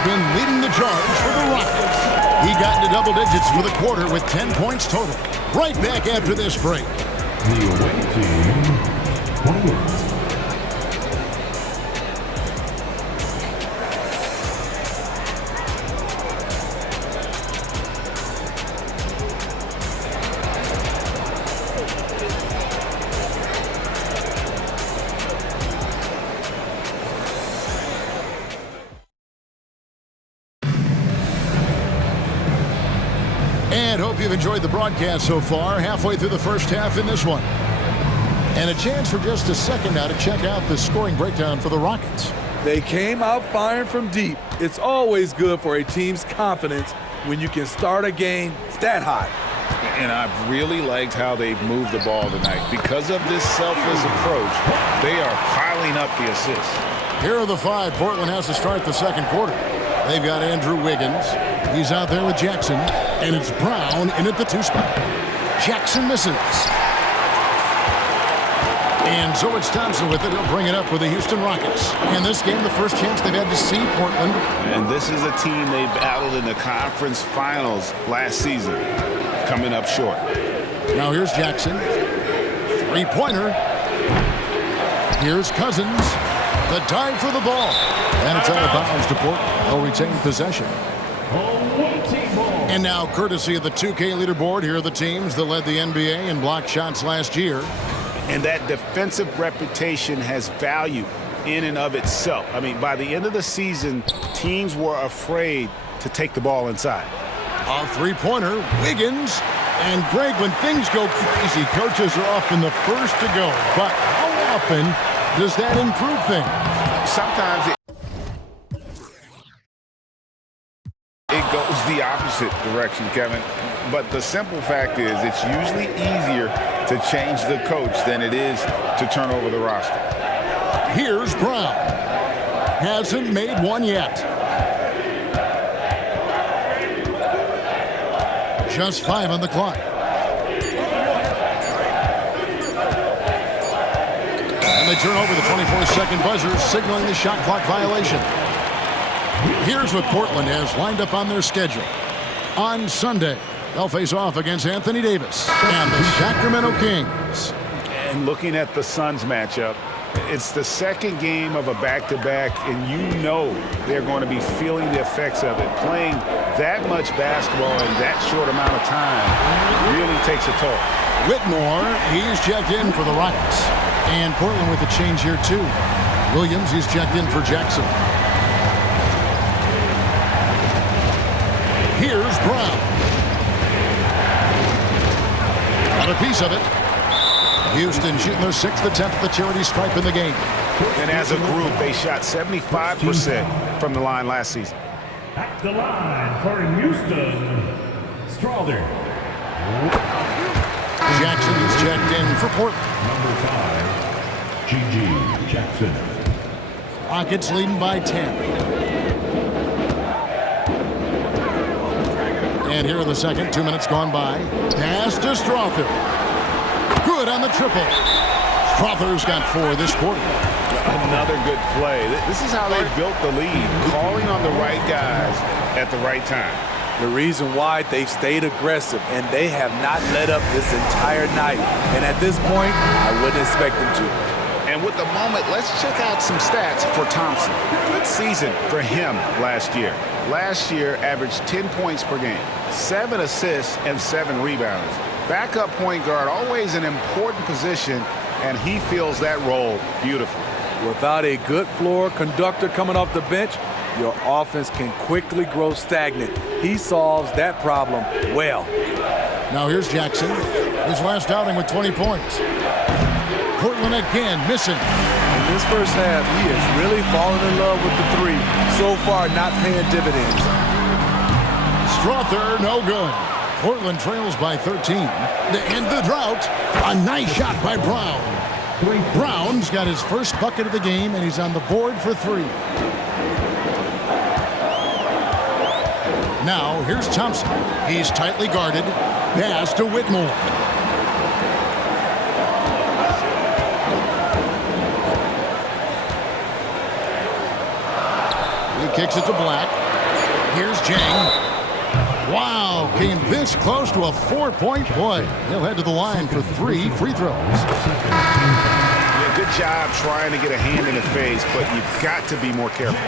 has been leading the charge for the Rockets. He got into double digits for the quarter with 10 points total. Right back after this break. The away team wins. And hope you've enjoyed the broadcast so far, halfway through the first half in this one. And a chance for just a second now to check out the scoring breakdown for the Rockets. They came out firing from deep. It's always good for a team's confidence when you can start a game that hot. And I've really liked how they've moved the ball tonight. Because of this selfless approach, they are piling up the assists. Here are the five Portland has to start the second quarter. They've got Andrew Wiggins. He's out there with Jackson. And it's Brown in at the 2 spot. Jackson misses. And so it's Thompson with it. He'll bring it up with the Houston Rockets. In this game, the first chance they've had to see Portland. And this is a team they battled in the conference finals last season. Coming up short. Now here's Jackson. Three-pointer. Here's Cousins. The dive for the ball. And it's out of bounds to Portland. They'll retain possession. And now, courtesy of the 2K leaderboard, here are the teams that led the NBA in block shots last year. And that defensive reputation has value in and of itself. I mean, by the end of the season, teams were afraid to take the ball inside. A three-pointer, Wiggins. And Greg, when things go crazy, coaches are often the first to go. But how often does that improve things? Sometimes it goes the opposite direction, Kevin. But the simple fact is it's usually easier to change the coach than it is to turn over the roster. Here's Brown. Hasn't made one yet. Just 5 on the clock. And they turn over the 24-second buzzer, signaling the shot clock violation. Here's what Portland has lined up on their schedule. On Sunday, they'll face off against Anthony Davis and the Sacramento Kings. And looking at the Suns matchup, it's the second game of a back-to-back, and you know they're going to be feeling the effects of it. Playing that much basketball in that short amount of time really takes a toll. Whitmore, he's checked in for the Rockets. And Portland with a change here, too. Williams, he's checked in for Jackson. Here's Brown. Got a piece of it. Houston shooting their 6th attempt at the charity stripe in the game. And as a group, they shot 75% from the line last season. At the line for Houston, Strawther. Jackson is checked in for Portland. Number 5, G.G. Jackson. Rockets leading by 10. And here in the second, 2 minutes gone by. Pass to Strawther. Good on the triple. Strawther's got 4 this quarter. Another good play. This is how they built the lead, calling on the right guys at the right time. The reason why they've stayed aggressive, and they have not let up this entire night. And at this point, I wouldn't expect them to. And with the moment, let's check out some stats for Thompson. Good season for him last year. Last year, averaged 10 points per game, 7 assists, and 7 rebounds. Backup point guard, always an important position, and he fills that role beautifully. Without a good floor conductor coming off the bench, your offense can quickly grow stagnant. He solves that problem well. Now here's Jackson. His last outing with 20 points. Portland again missing. In this first half, he has really fallen in love with the 3. So far, not paying dividends. Strawther, no good. Portland trails by 13. To end the drought, a nice shot by Brown. Brown's got his first bucket of the game, and he's on the board for 3. Now, here's Thompson. He's tightly guarded. Pass to Whitmore. He kicks it to Black. Here's Jang. Wow, came this close to a 4-point play. He'll head to the line for 3 free throws. Yeah, good job trying to get a hand in the face, but you've got to be more careful.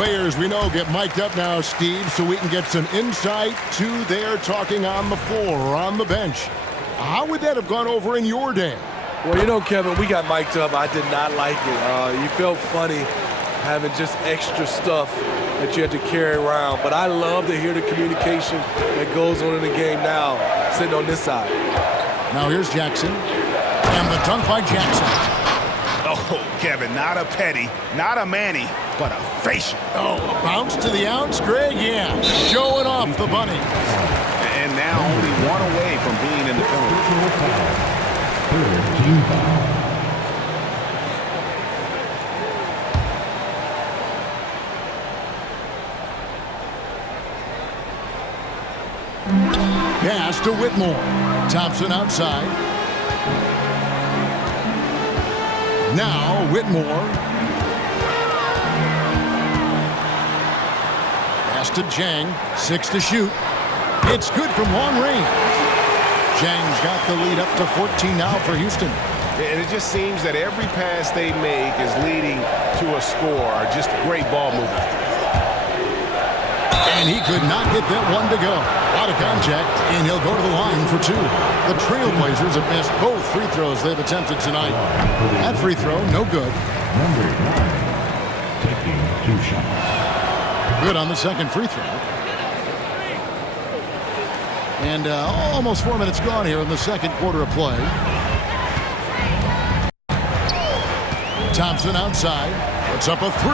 Players we know get mic'd up now, Steve, so we can get some insight to their talking on the floor or on the bench. How would that have gone over in your day? Well, you know, Kevin, we got mic'd up. I did not like it. You felt funny having just extra stuff that you had to carry around. But I love to hear the communication that goes on in the game now, sitting on this side. Now here's Jackson. And the dunk by Jackson. Oh, Kevin, not a petty, not a Manny, but a facial. Oh, a bounce to the ounce, Greg? Yeah, showing off the bunny. And now only one away from being in the penalty. Third team foul. Pass to Whitmore. Thompson outside. Now Whitmore. Pass to Jang. 6 to shoot. It's good from long range. Jang's got the lead up to 14 now for Houston. And it just seems that every pass they make is leading to a score. Just great ball movement. And he could not get that one to go. Out of contact, and he'll go to the line for 2. The Trailblazers have missed both free throws they've attempted tonight. That free throw, no good. Number 9, taking 2 shots. Good on the second free throw. And almost 4 minutes gone here in the second quarter of play. Thompson outside. Puts up a 3.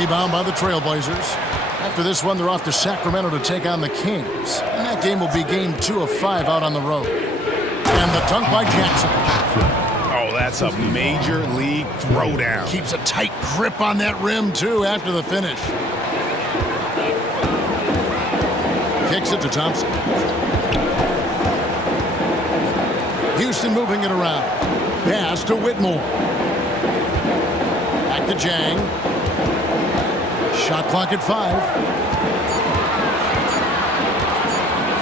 Rebound by the Trailblazers. After this one, they're off to Sacramento to take on the Kings. And that game will be game 2 of 5 out on the road. And the dunk by Jackson. Oh, that's a major league throwdown. Keeps a tight grip on that rim, too, after the finish. Kicks it to Thompson. Houston moving it around. Pass to Whitmore. Back to Jang. Shot clock at 5.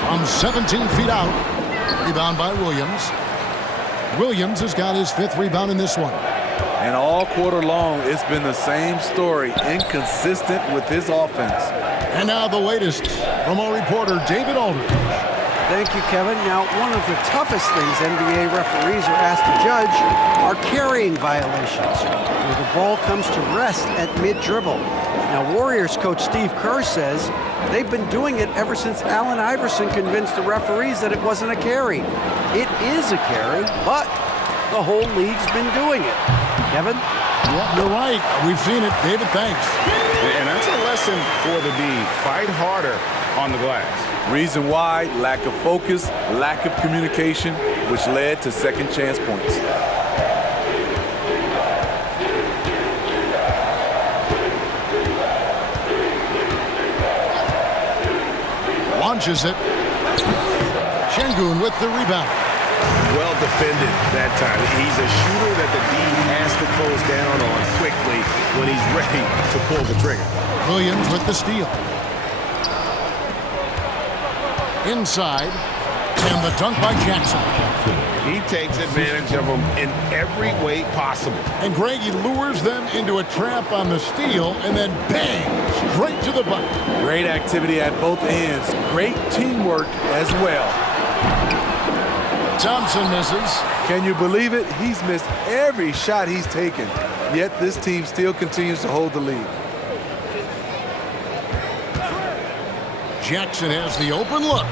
From 17 feet out. Rebound by Williams. Williams has got his 5th rebound in this one. And all quarter long, it's been the same story, inconsistent with his offense. And now the latest from our reporter, David Aldridge. Thank you, Kevin. Now, one of the toughest things NBA referees are asked to judge are carrying violations, where the ball comes to rest at mid-dribble. Now, Warriors coach Steve Kerr says they've been doing it ever since Allen Iverson convinced the referees that it wasn't a carry. It is a carry, but the whole league's been doing it. Kevin? Yeah, you're right. We've seen it. David, thanks. And that's a lesson for the D. Fight harder on the glass. Reason why, lack of focus, lack of communication, which led to second chance points. Launches it. Şengün with the rebound. Well defended that time. He's a shooter that the D has to close down on quickly when he's ready to pull the trigger. Williams with the steal. Inside. And the dunk by Jackson. He takes advantage of them in every way possible. And Greg, he lures them into a trap on the steal and then bang, straight to the bucket. Great activity at both ends. Great teamwork as well. Thompson misses. Can you believe it? He's missed every shot he's taken. Yet this team still continues to hold the lead. Jackson has the open look.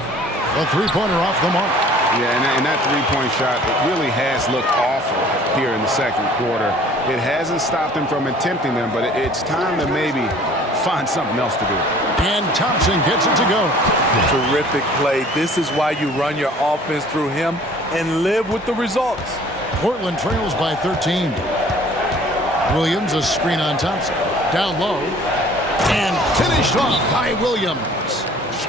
A three-pointer off the mark. Yeah, and that three-point shot, it really has looked awful here in the second quarter. It hasn't stopped him from attempting them, but it's time to maybe find something else to do. And Thompson gets it to go. Terrific play. This is why you run your offense through him and live with the results. Portland trails by 13. Williams, a screen on Thompson. Down low. And finished off by Williams.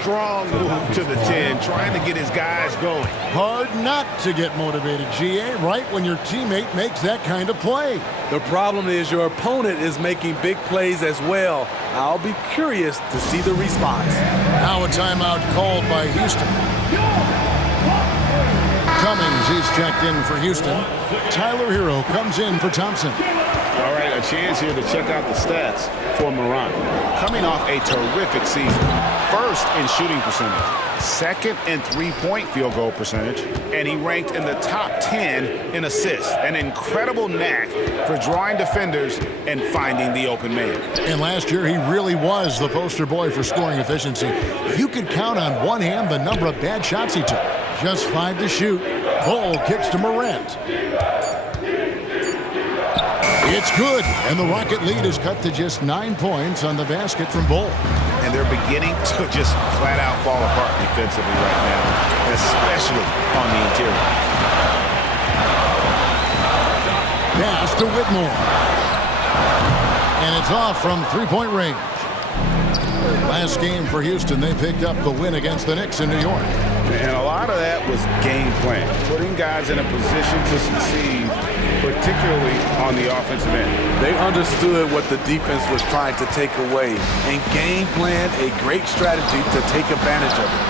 strong move to the 10, trying to get his guys going. Hard not to get motivated, GA, right when your teammate makes that kind of play. The problem is your opponent is making big plays as well. I'll be curious to see the response. Now a timeout called by Houston. Cummings, he's checked in for Houston. Tyler Hero comes in for Thompson. All right, a chance here to check out the stats for Moran. Coming off a terrific season. First in shooting percentage, second in three-point field goal percentage, and he ranked in the top 10 in assists. An incredible knack for drawing defenders and finding the open man. And last year, he really was the poster boy for scoring efficiency. You could count on one hand the number of bad shots he took. Just 5 to shoot. Bull kicks to Morant. It's good, and the Rocket lead is cut to just 9 points on the basket from Bull. And they're beginning to just flat out fall apart defensively right now, especially on the interior. Pass to Whitmore. And it's off from three-point range. Last game for Houston, they picked up the win against the Knicks in New York. And a lot of that was game plan, putting guys in a position to succeed, particularly on the offensive end. They understood what the defense was trying to take away and game planned a great strategy to take advantage of it.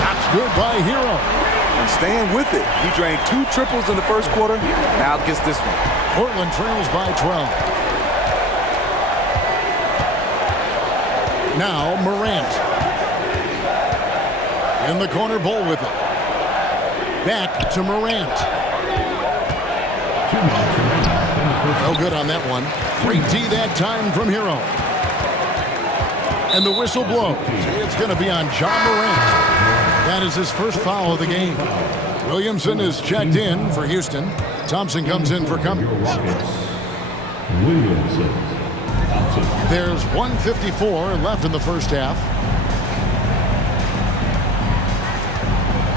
Shots good by Hero. And staying with it. He drained 2 triples in the first quarter. Now gets this one. Portland trails by 12. Now Morant. In the corner, Bull with it. Back to Morant. No good on that one. Great D that time from Hero. And the whistle blows. It's going to be on John Morant. That is his first foul of the game. Williamson is checked in for Houston. Thompson comes in for Cummings. Williamson. There's 1:54 left in the first half.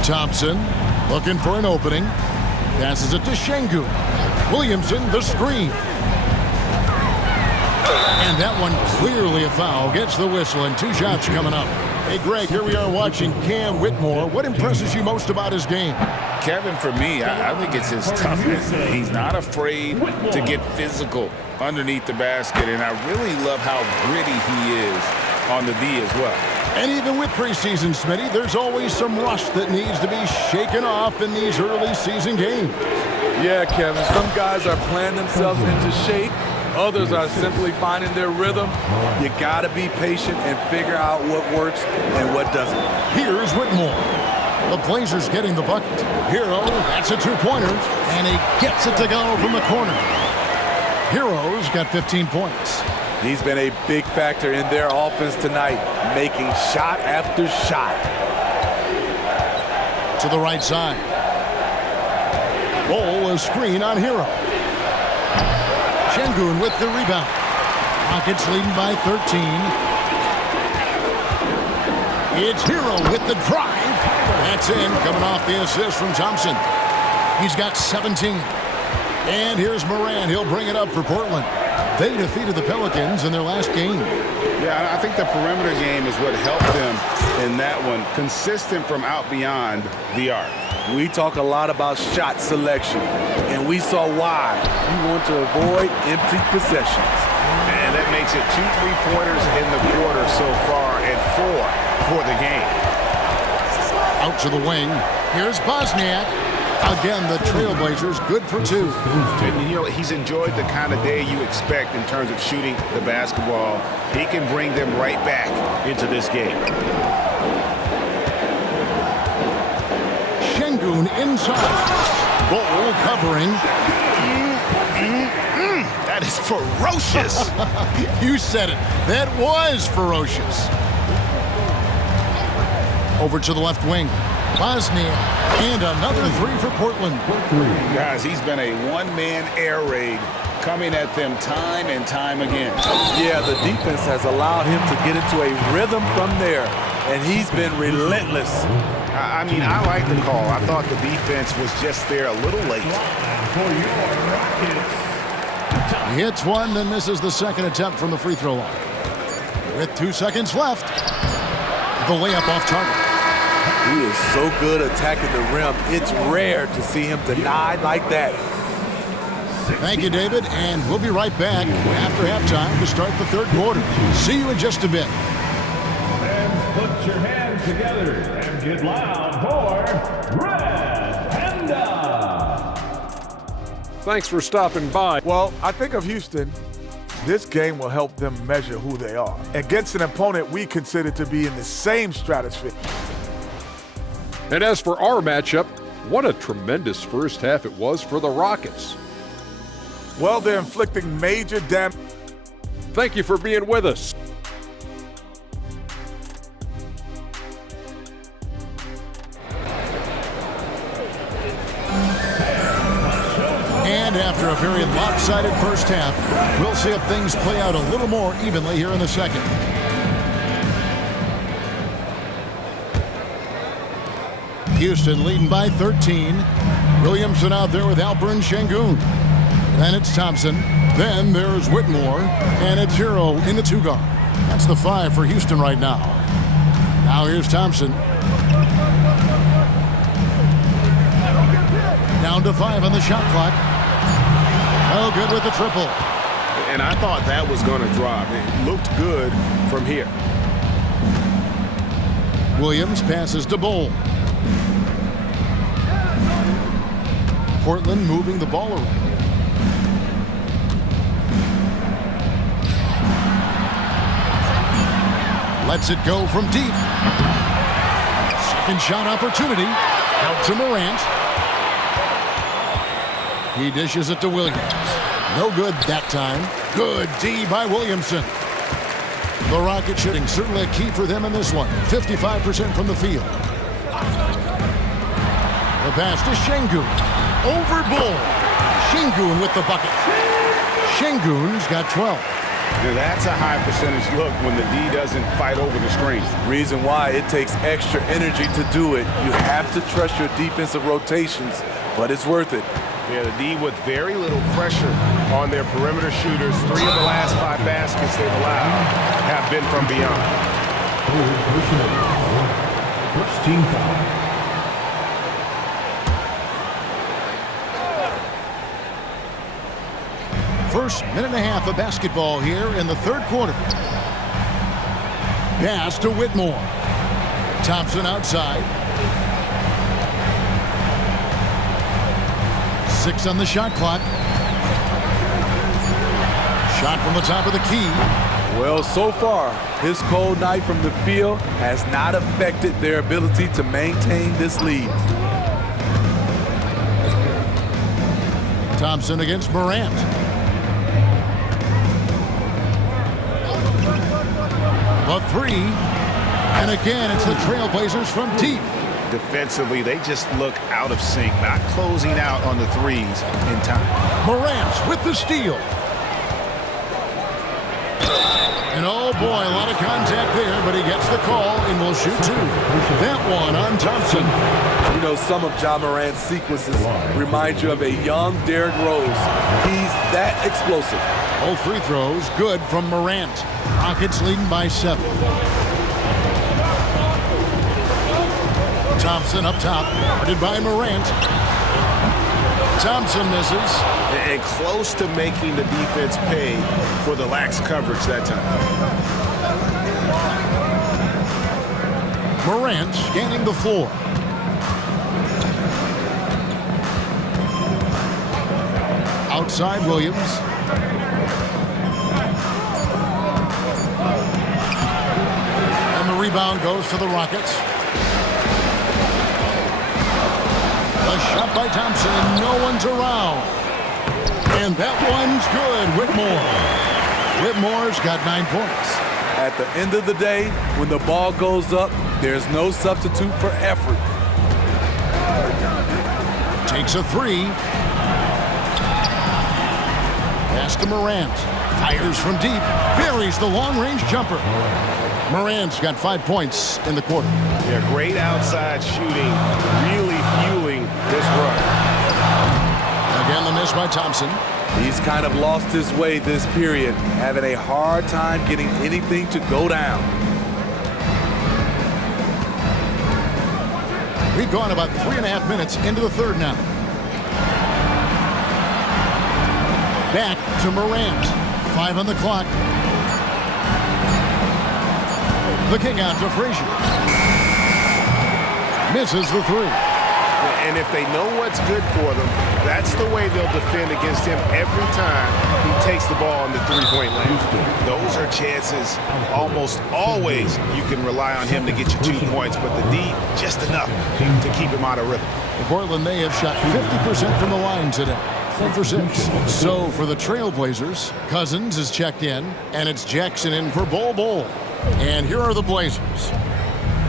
Thompson looking for an opening. Passes it to Şengün. Williamson, the screen. And that one clearly a foul. Gets the whistle and 2 shots coming up. Hey, Greg, here we are watching Cam Whitmore. What impresses you most about his game? Kevin, for me, I think it's his toughness. He's not afraid to get physical underneath the basket, and I really love how gritty he is on the D as well. And even with preseason, Smitty, there's always some rust that needs to be shaken off in these early season games. Yeah, Kevin, some guys are playing themselves into shape. Others are simply finding their rhythm. You got to be patient and figure out what works and what doesn't. Here's Whitmore. The Blazers getting the bucket. Hero, that's a 2-pointer, and he gets it to go from the corner. Hero's got 15 points. He's been a big factor in their offense tonight, making shot after shot. To the right side. Bull, a screen on Hero. Şengün with the rebound. Rockets leading by 13. It's Hero with the drive. That's in, coming off the assist from Thompson. He's got 17. And here's Moran. He'll bring it up for Portland. They defeated the Pelicans in their last game. Yeah, I think the perimeter game is what helped them in that one. Consistent from out beyond the arc. We talk a lot about shot selection, and we saw why. You want to avoid empty possessions. And that makes it 2 3-pointers in the quarter so far and 4 for the game. Out to the wing. Here's Bosniak. Again, the Trailblazers good for 2. And, you know, he's enjoyed the kind of day you expect in terms of shooting the basketball. He can bring them right back into this game. Şengün inside. Bull covering. That is ferocious. You said it. That was ferocious. Over to the left wing. Bosniak. And another 3 for Portland. Guys, he's been a one-man air raid coming at them time and time again. Yeah, the defense has allowed him to get into a rhythm from there, and he's been relentless. I mean, I like the call. I thought the defense was just there a little late. He hits one, then misses the second attempt from the free throw line. With 2 seconds left, the layup off target. He is so good attacking the rim. It's rare to see him denied like that. Thank you, David, and we'll be right back after halftime to start the third quarter. See you in just a bit. Fans, put your hands together and get loud for Red Panda. Thanks for stopping by. Well, I think of Houston. This game will help them measure who they are against an opponent we consider to be in the same stratosphere. And as for our matchup, what a tremendous first half it was for the Rockets. Well, they're inflicting major damage. Thank you for being with us. And after a very lopsided first half, we'll see if things play out a little more evenly here in the second. Houston leading by 13. Williamson out there with Alperen Sengun. Then it's Thompson. Then there's Whitmore. And it's Hero in the 2 guard. That's the 5 for Houston right now. Now here's Thompson. Down to 5 on the shot clock. Oh, good with the triple. And I thought that was going to drop. It looked good from here. Williams passes to Bol. Portland moving the ball around. Lets it go from deep. Second shot opportunity. Out to Morant. He dishes it to Williams. No good that time. Good D by Williamson. The Rocket shooting certainly a key for them in this one. 55% from the field. The pass to Sengun. Over Bol. Sengun with the bucket. Sengun's got 12. Now that's a high percentage look when the D doesn't fight over the screen. Reason why it takes extra energy to do it. You have to trust your defensive rotations, but it's worth it. Yeah, the D with very little pressure on their perimeter shooters. 3 of the last 5 baskets they've allowed have been from beyond. Personal foul. First team foul. First minute and a half of basketball here in the third quarter. Pass to Whitmore. Thompson outside. 6 on the shot clock. Shot from the top of the key. Well, so far, his cold night from the field has not affected their ability to maintain this lead. Thompson against Morant. The 3. And again, it's the Trailblazers from deep. Defensively, they just look out of sync, not closing out on the threes in time. Morant with the steal. And oh boy, a lot of contact there, but he gets the call and will shoot 2. That one on Thompson. You know, some of Ja Morant's sequences remind you of a young Derrick Rose. He's that explosive. All free throws good from Morant. Rockets leading by 7. Thompson up top, guarded by Morant. Thompson misses. And close to making the defense pay for the lax coverage that time. Morant scanning the floor. Outside Williams. And the rebound goes to the Rockets. A shot by Thompson, and no one's around. And that one's good, Whitmore. Whitmore's got 9 points. At the end of the day, when the ball goes up, there's no substitute for effort. Takes a 3. Pass to Morant. Fires from deep. Buries the long-range jumper. Morant's got 5 points in the quarter. Yeah, great outside shooting, really fueling this run. Again, the miss by Thompson. He's kind of lost his way this period, having a hard time getting anything to go down. We've gone about 3.5 minutes into the third now. Back to Morant. 5 on the clock. The kick out to Frazier. Misses the three. And if they know what's good for them, that's the way they'll defend against him every time he takes the ball in the three-point lane. Those are chances almost always you can rely on him to get you 2 points, but the D, just enough to keep him out of rhythm. In Portland, they have shot 50% from the line today. 4 for 6. So for the Trailblazers, Cousins is checked in, and it's Jackson in for Bol Bol. And here are the Blazers.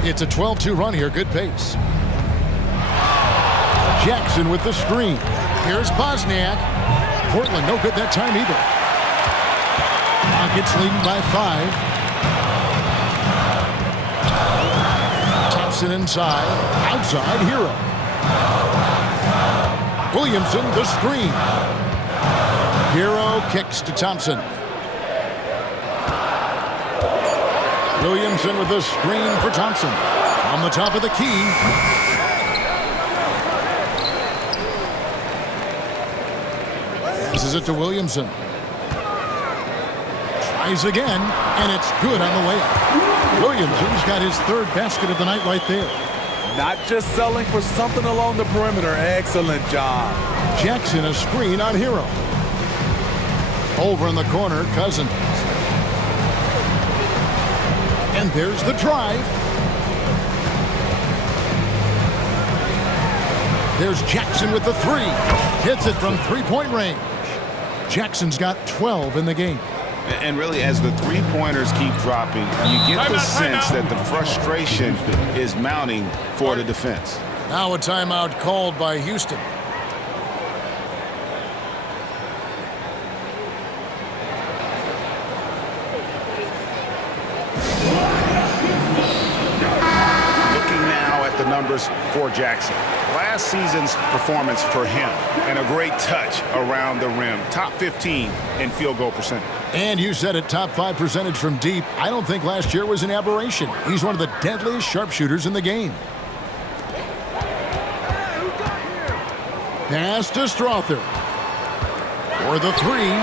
It's a 12-2 run here, good pace. Jackson with the screen. Here's Bosniak. Portland no good that time either. Rockets leading by 5. Thompson inside. Outside, Hero. Williamson the screen. Hero kicks to Thompson. Williamson with the screen for Thompson. On the top of the key. Passes it to Williamson. Tries again, and it's good on the layup. Williamson's got his 3rd basket of the night right there. Not just selling for something along the perimeter. Excellent job. Jackson a screen on Hero. Over in the corner, Cousins. And there's the drive. There's Jackson with the 3. Hits it from 3-point range. Jackson's got 12 in the game. And really, as the three-pointers keep dropping, you get the sense that the frustration is mounting for the defense. Now a timeout called by Houston. Looking now at the numbers for Jackson. Last season's performance for him, and a great touch around the rim. Top 15 in field goal percentage. And you said it, top 5 percentage from deep. I don't think last year was an aberration. He's one of the deadliest sharpshooters in the game. Pass to Strother. For the 3.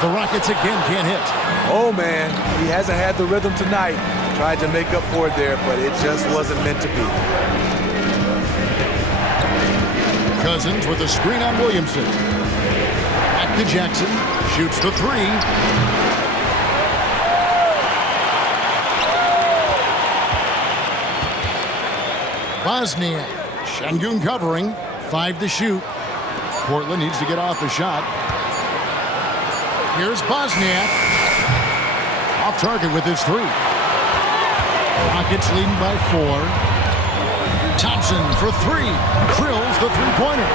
The Rockets again can't hit. Oh, man. He hasn't had the rhythm tonight. Tried to make up for it there, but it just wasn't meant to be. Cousins with a screen on Williamson. Back to Jackson. Shoots the 3. Bosniak. Şengün covering. 5 to shoot. Portland needs to get off a shot. Here's Bosniak. Off target with his 3. Rockets leading by 4. Thompson for 3. Drills the 3-pointer.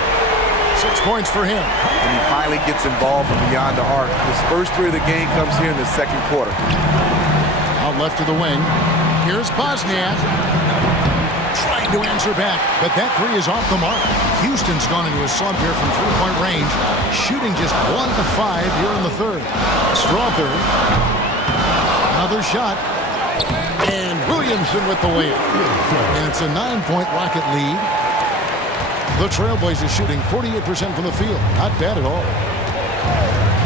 6 points for him. And he finally gets involved from beyond the arc. His first 3 of the game comes here in the second quarter. Out left to the wing. Here's Bosniak. Trying to answer back, but that 3 is off the mark. Houston's gone into a slump here from 3-point range, shooting just 1 to 5 here in the 3rd. Strother. Another shot. And Williamson with the layup. And it's a 9-point Rocket lead. The Trailblazers shooting 48% from the field. Not bad at all.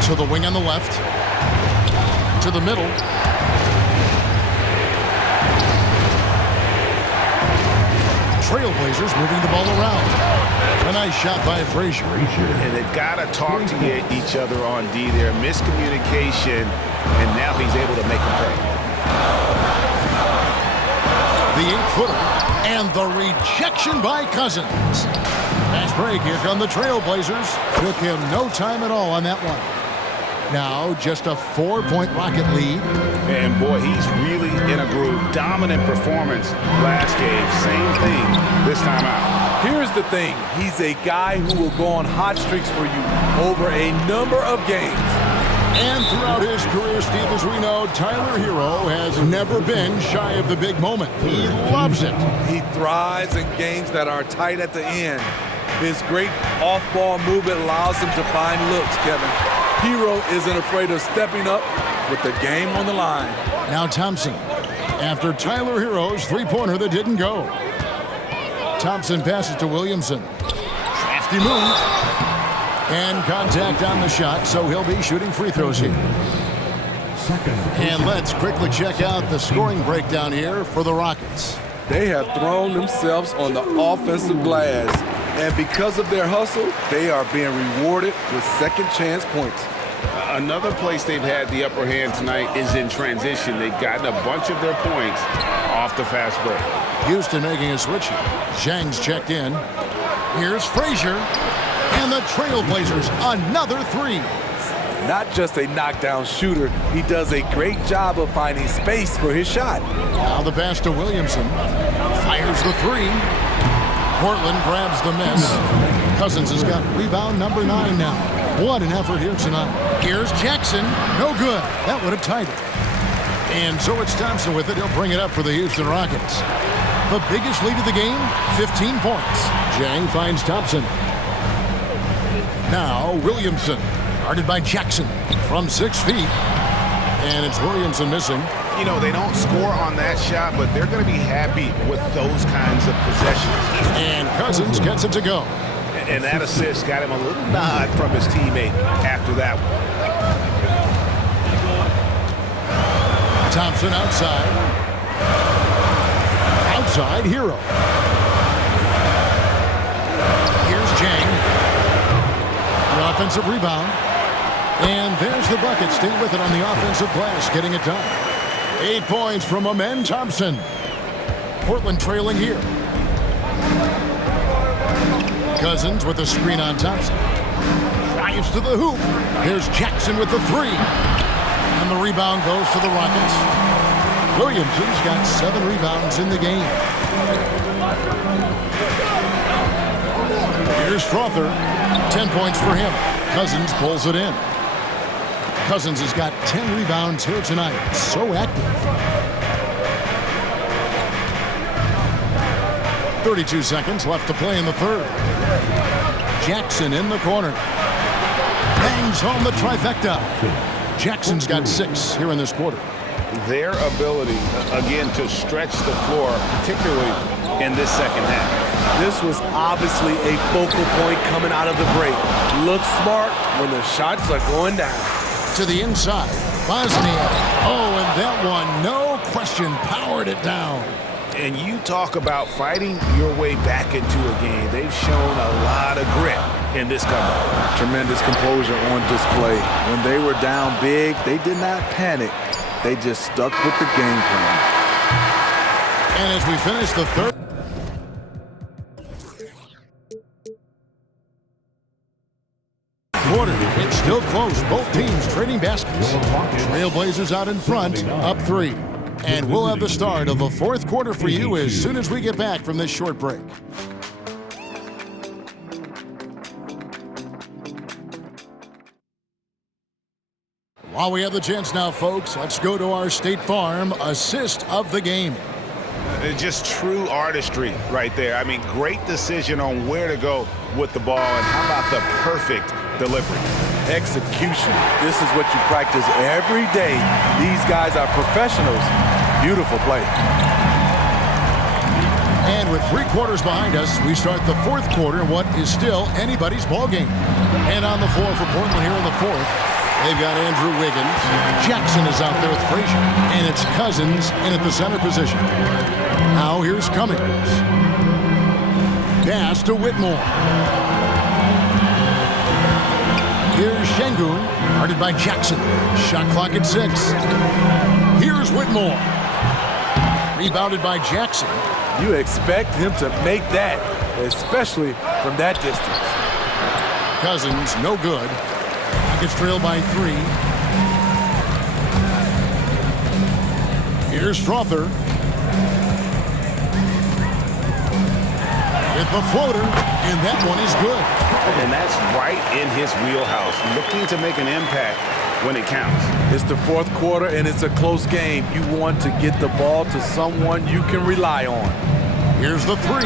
To the wing on the left. To the middle. Trailblazers moving the ball around. A nice shot by Frazier. And they've got to talk to each other on D there. Miscommunication, and now he's able to make them pay. The 8-footer, and the rejection by Cousins. Fast break, here come the Trailblazers. Took him no time at all on that one. Now just a 4-point Rocket lead. And boy, he's really in a groove. Dominant performance last game. Same thing this time out. Here's the thing. He's a guy who will go on hot streaks for you over a number of games. And throughout his career, Steve, as we know, Tyler Hero has never been shy of the big moment. He loves it. He thrives in games that are tight at the end. His great off-ball movement allows him to find looks, Kevin. Hero isn't afraid of stepping up with the game on the line. Now Thompson, after Tyler Hero's 3-pointer that didn't go. Thompson passes to Williamson. Crafty move. And contact on the shot, so he'll be shooting free throws here. And let's quickly check out the scoring breakdown here for the Rockets. They have thrown themselves on the offensive glass, and because of their hustle, they are being rewarded with second chance points. Another place they've had the upper hand tonight is in transition. They've gotten a bunch of their points off the fast break. Houston making a switch here. Zhang's checked in. Here's Frazier. And the Trailblazers, another three. Not just a knockdown shooter, he does a great job of finding space for his shot. Now the pass to Williamson. Fires the three. Portland grabs the miss. Cousins has got rebound number 9 now. What an effort here tonight. Here's Jackson. No good. That would have tied it. And so it's Thompson with it. He'll bring it up for the Houston Rockets. The biggest lead of the game, 15 points. Zhang finds Thompson. Now Williamson, guarded by Jackson from 6 feet. And it's Williamson missing. You know, they don't score on that shot, but they're going to be happy with those kinds of possessions. And Cousins gets it to go. And that assist got him a little nod from his teammate after that one. Thompson outside. Outside, Hero. Here's Zhang. The offensive rebound. And there's the bucket. Stay with it on the offensive glass, getting it done. 8 points from Amen Thompson. Portland trailing here. Cousins with a screen on Thompson. Drives to the hoop. There's Jackson with the three. And the rebound goes to the Rockets. Williamson's got 7 rebounds in the game. Here's Strother. 10 points for him. Cousins pulls it in. Cousins has got 10 rebounds here tonight. So active. 32 seconds left to play in the third. Jackson in the corner. Bangs home the trifecta. Jackson's got 6 here in this quarter. Their ability, again, to stretch the floor, particularly in this second half. This was obviously a focal point coming out of the break. Look smart when the shots are going down. To the inside. Bosnia. Oh, and that one, no question, powered it down. And you talk about fighting your way back into a game. They've shown a lot of grit in this comeback. Tremendous composure on display. When they were down big, they did not panic. They just stuck with the game plan. And as we finish the third quarter, it's still close. Both teams trading baskets. Trailblazers out in front, up 3. And we'll have the start of the fourth quarter for you as soon as we get back from this short break. While we have the chance now, folks, let's go to our State Farm assist of the game. Just true artistry right there. I mean, great decision on where to go with the ball, and how about the perfect delivery? Execution. This is what you practice every day. These guys are professionals. Beautiful play. And with 3 quarters behind us, we start the fourth quarter, what is still anybody's ball game. And on the floor for Portland here in the fourth, they've got Andrew Wiggins. Jackson is out there with Frazier. And it's Cousins in at the center position. Now here's Cummings. Pass to Whitmore. Here's Şengün, guarded by Jackson. Shot clock at 6. Here's Whitmore. Rebounded by Jackson. You expect him to make that, especially from that distance. Cousins, no good. Rockets trail by 3. Here's Strother. With the floater, and that one is good. And that's right in his wheelhouse, looking to make an impact when it counts. It's the fourth quarter, and it's a close game. You want to get the ball to someone you can rely on. Here's the 3.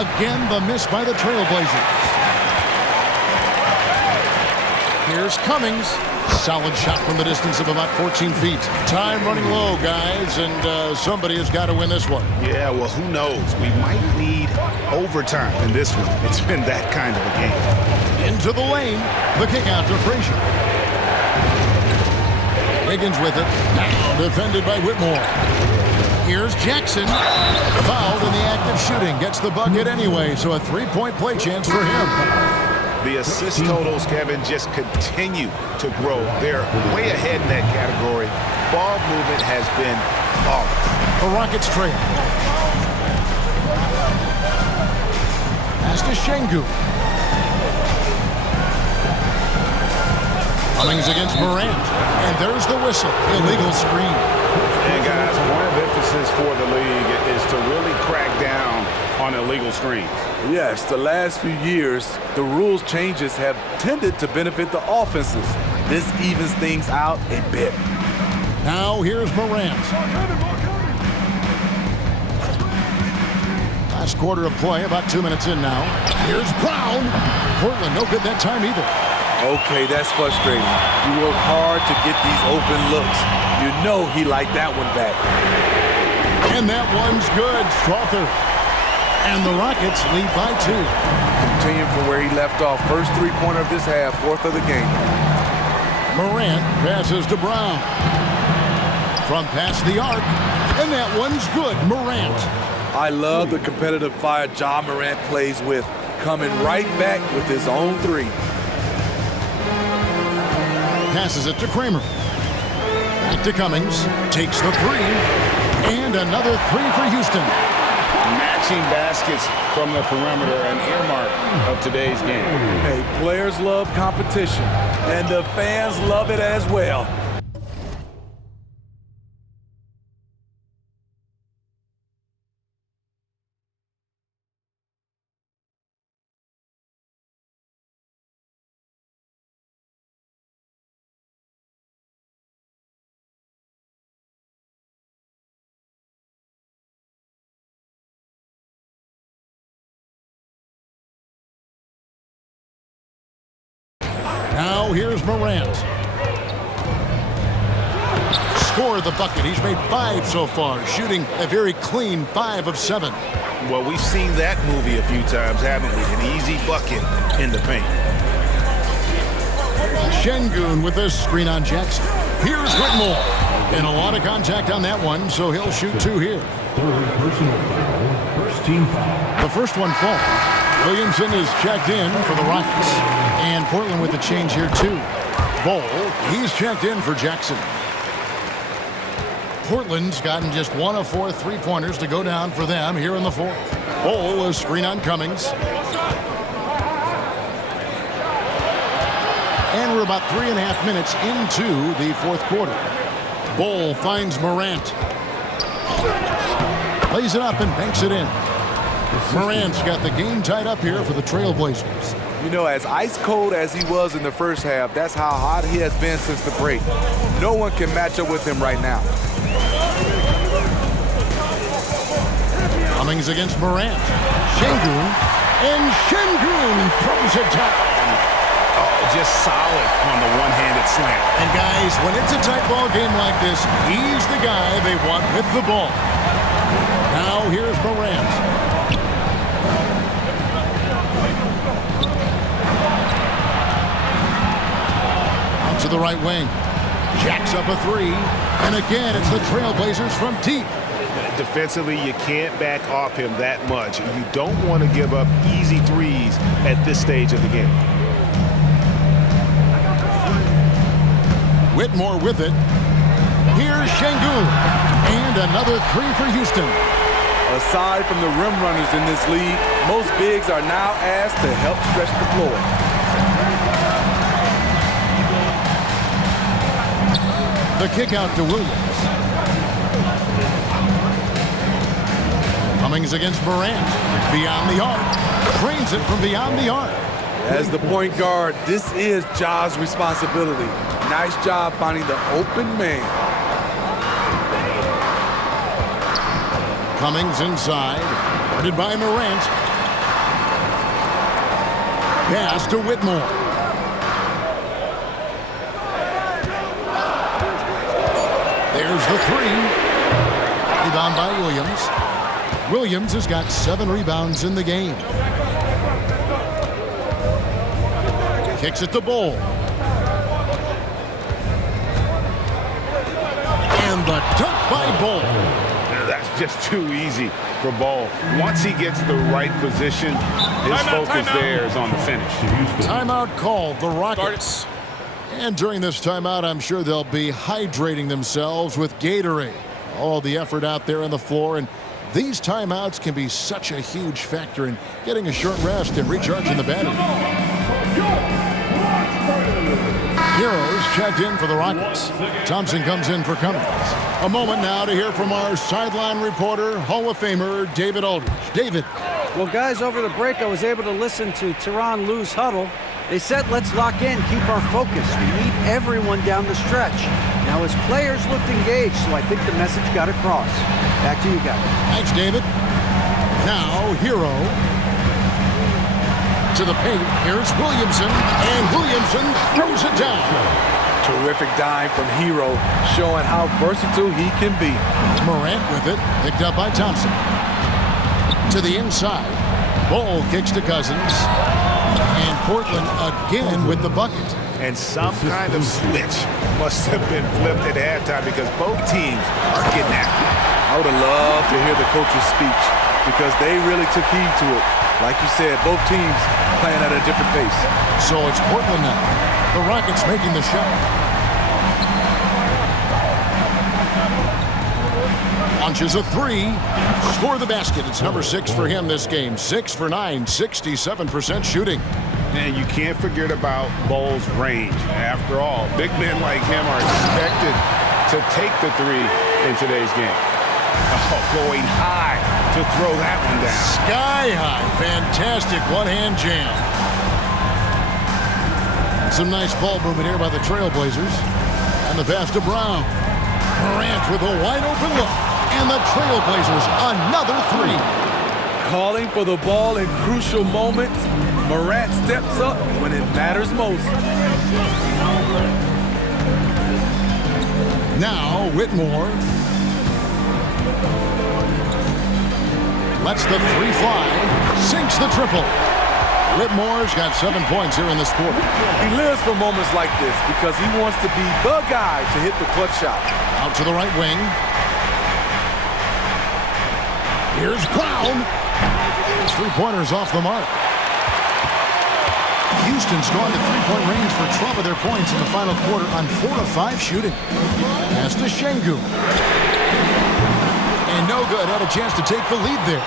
Again, the miss by the Trailblazers. Here's Cummings. Solid shot from the distance of about 14 feet. Time running low, guys, and somebody has got to win this one. Yeah, well, who knows? We might need overtime in this one. It's been that kind of a game. Into the lane. The kick out to Frazier. Higgins with it. Now defended by Whitmore. Here's Jackson. Fouled in the act of shooting. Gets the bucket anyway, so a three-point play chance for him. The assist totals, Kevin, just continue to grow. They're way ahead in that category. Ball movement has been flawless. The Rockets trail. Pass to Şengün. Cummings against Morant. And there's the whistle. Illegal screen. And guys, point of emphasis for the league is to really crack down on illegal screens. Yes, the last few years, the rules changes have tended to benefit the offenses. This evens things out a bit. Now here's Morant. Last quarter of play, about 2 minutes in now. Here's Brown. Portland, no good that time either. Okay, that's frustrating. You work hard to get these open looks. You know he liked that one back. And that one's good. Strother. And the Rockets lead by 2. Continuing from where he left off. First three-pointer of this half, fourth of the game. Morant passes to Brown. From past the arc. And that one's good. Morant. I love the competitive fire Ja Morant plays with. Coming right back with his own three. Passes it to Kramer. Back to Cummings. Takes the three. And another three for Houston. Matching baskets from the perimeter, an earmark of today's game. Hey, players love competition, and the fans love it as well. Now here's Morant. Scored the bucket. He's made 5 so far, shooting a very clean 5 of 7. Well, we've seen that movie a few times, haven't we? An easy bucket in the paint. Şengün with a screen on Jackson. Here's Whitmore. And a lot of contact on that one, so he'll shoot 2 here. Third personal foul. First team foul. The first one falls. Williamson is checked in for the Rockets. And Portland with the change here, too. Bol, he's checked in for Jackson. Portland's gotten just 1 of 4 three-pointers to go down for them here in the fourth. Bol, a screen on Cummings. And we're about 3.5 minutes into the fourth quarter. Bol finds Morant. Lays it up and banks it in. Morant's got the game tied up here for the Trailblazers. You know, as ice cold as he was in the first half, that's how hot he has been since the break. No one can match up with him right now. Cummings against Morant. Şengün. And Şengün throws it down. Oh, just solid on the one-handed slam. And guys, when it's a tight ball game like this, he's the guy they want with the ball. Now here's Morant. Out to the right wing. Jacks up a 3. And again, it's the Trailblazers from deep. Defensively, you can't back off him that much. You don't want to give up easy threes at this stage of the game. Whitmore with it. Here's Şengün. And another 3 for Houston. Aside from the rim runners in this league, most bigs are now asked to help stretch the floor. The kick out to Williams. Cummings against Morant. Beyond the arc. Drains it from beyond the arc. As the point guard, this is Ja's responsibility. Nice job finding the open man. Cummings inside. Guarded by Morant. Pass to Whitmore. Here's the three. Rebound by Williams. Williams has got 7 rebounds in the game. Kicks it to Bol. And the dunk by Bol. That's just too easy for Bol. Once he gets the right position, his focus there is on the finish. Timeout called, the Rockets. And during this timeout, I'm sure they'll be hydrating themselves with Gatorade. All the effort out there on the floor, and these timeouts can be such a huge factor in getting a short rest and recharging the battery. Heroes checked in for the Rockets. Thompson comes in for Cummings. A moment now to hear from our sideline reporter, Hall of Famer David Aldridge. David. Well, guys, over the break, I was able to listen to Tyronn Lue's huddle. They said, let's lock in, keep our focus. We need everyone down the stretch. Now, his players looked engaged, so I think the message got across. Back to you guys. Thanks, David. Now, Hero to the paint. Here's Williamson, and Williamson throws it down. Terrific dime from Hero, showing how versatile he can be. Morant with it, picked up by Thompson. To the inside. Bol kicks to Cousins. And Portland again with the bucket. And some kind of switch must have been flipped at halftime because both teams are getting after it. I would have loved to hear the coach's speech because they really took heed to it. Like you said, both teams playing at a different pace. So it's Portland now. The Rockets making the shot. Launches a three. Score the basket. It's number 6 for him this game. 6 for 9, 67% shooting. And you can't forget about Bol's range. After all, big men like him are expected to take the three in today's game. Oh, going high to throw that one down. Sky high. Fantastic one-hand jam. Some nice ball movement here by the Trailblazers. And the pass to Brown. Morant with a wide-open look. And the Trailblazers, another three. Calling for the ball in crucial moments. Morant steps up when it matters most. Now, Whitmore lets the three fly, sinks the triple. Whitmore's got 7 points here in this quarter. He lives for moments like this because he wants to be the guy to hit the clutch shot. Out to the right wing. Here's Brown. His three-pointers off the mark. Houston's gone to three-point range for 12 of their points in the final quarter on 4 of 5 shooting. Pass to Şengün. And no good. Had a chance to take the lead there.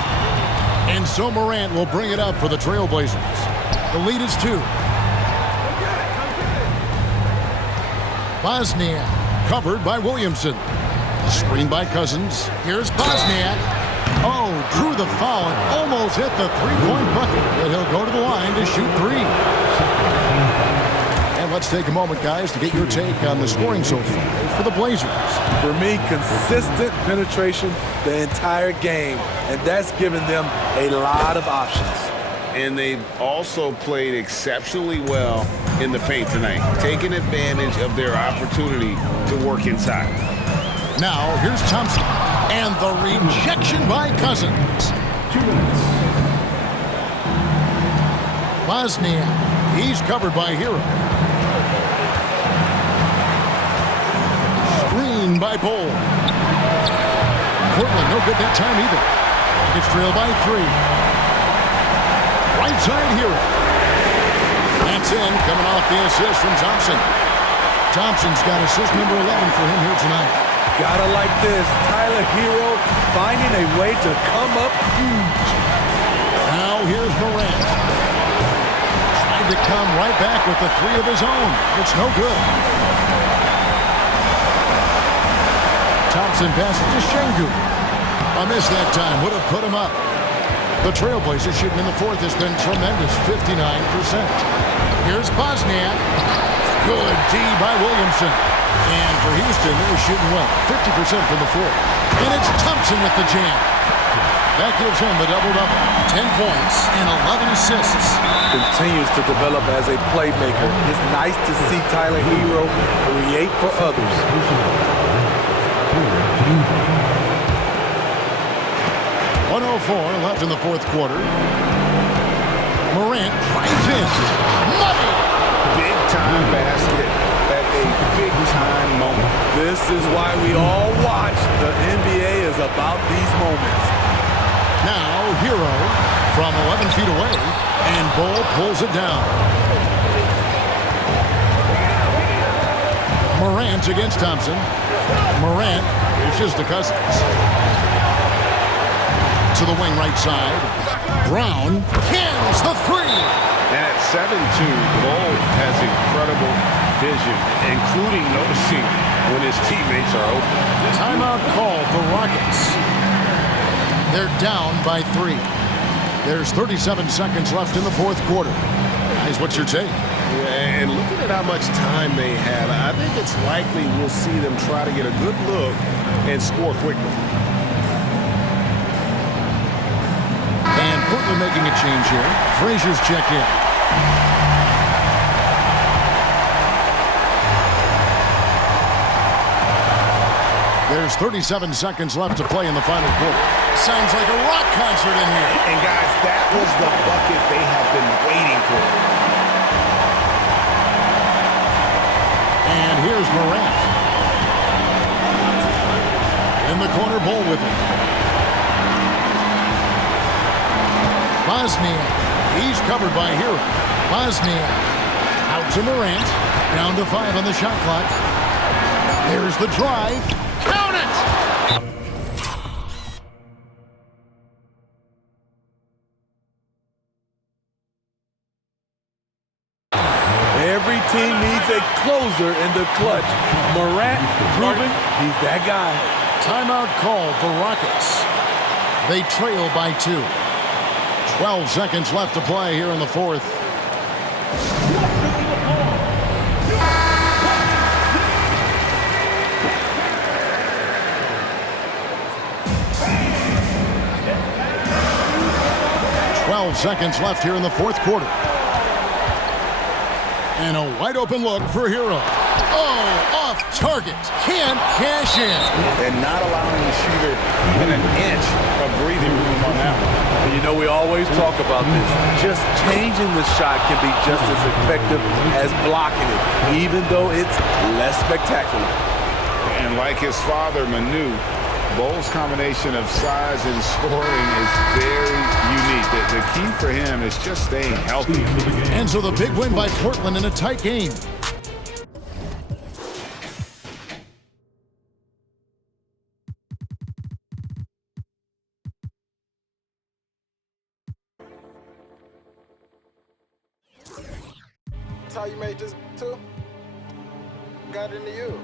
And so Morant will bring it up for the Trailblazers. The lead is 2. Bosniak covered by Williamson. Screen by Cousins. Here's Bosniak. Oh, drew the foul and almost hit the three-point bucket. But he'll go to the line to shoot 3. And let's take a moment, guys, to get your take on the scoring so far for the Blazers. For me, consistent penetration the entire game, and that's given them a lot of options. And they've also played exceptionally well in the paint tonight, taking advantage of their opportunity to work inside. Now, here's Thompson. And the rejection by Cousins. Bosniak. He's covered by Hero. Screen by Bol. Portland, no good that time either. It's trailed by 3. Right side Hero. That's in, coming off the assist from Thompson. Thompson's got assist number 11 for him here tonight. Gotta like this. Tyler Hero finding a way to come up huge. Now here's Morant. Trying to come right back with the 3 of his own. It's no good. Thompson passes to Şengün. A miss that time. Would have put him up. The Trailblazers shooting in the 4th has been tremendous. 59%. Here's Bosniak. Good D by Williamson. And for Houston, they're shooting well, 50% from the floor. And it's Thompson with the jam. That gives him the double-double. 10 points and 11 assists. Continues to develop as a playmaker. It's nice to see Tyler Hero create for others. 1:04 left in the fourth quarter. Morant drives in. Money! Big-time basket at a big-time moment. This is why we all watch. The NBA is about these moments. Now, Hero from 11 feet away, and Bull pulls it down. Morant against Thompson. Morant dishes to Cousins. To the wing right side. Brown cans the three. And at 7'2", Bull has incredible vision, including noticing when his teammates are open. Timeout called the Rockets. They're down by 3. There's 37 seconds left in the fourth quarter. Guys, what's your take? Yeah, and looking at how much time they have, I think it's likely we'll see them try to get a good look and score quickly. And Portland making a change here. Frazier's checked in. There's 37 seconds left to play in the final quarter. Sounds like a rock concert in here. And guys, that was the bucket they have been waiting for. And here's Morant. In the corner, Bull with it. Bosnia. He's covered by Hero. Bosnia. Out to Morant. Down to 5 on the shot clock. There's the drive. Count it! Every team needs a closer in the clutch. Morant proving he's that guy. Timeout called the Rockets. They trail by 2. 12 seconds left to play here in the fourth. Seconds left here in the fourth quarter. And a wide open look for Hero. Oh, off target. Can't cash in. And not allowing the shooter even an inch of breathing room on that one. And you know, we always talk about this. Just changing the shot can be just as effective as blocking it, even though it's less spectacular. And like his father, Manu, Bull's combination of size and scoring is very unique. The key for him is just staying healthy. And so the big win by Portland in a tight game. That's how you made this too? Got into you.